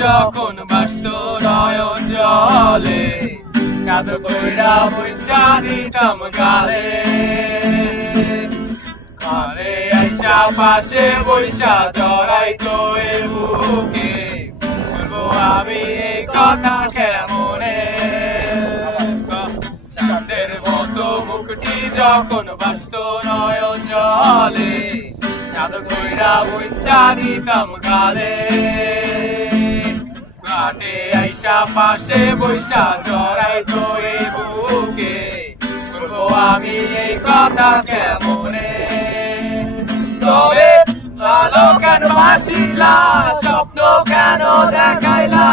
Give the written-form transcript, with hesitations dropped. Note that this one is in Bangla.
যখন বাসত নয়ন জলে কাঁদ কইরা বইসা দিতাম গালে ঘরে আইসা পাশে বইসা জড়াইতো এ বুকে বলবো আমি এই কথা কেমনে চাঁদের মতো মুখটি যখন বাসত নয়ন জলে কাঁদ কইরা বইসা দিতাম গালে ঘাটে আইসা পাশে বইসা জড়াইতো এ বুকে বলবো আমি এই কথা কেমনে তবে ভালো কেন বাসিলা স্বপ্ন কেন দেখাইলা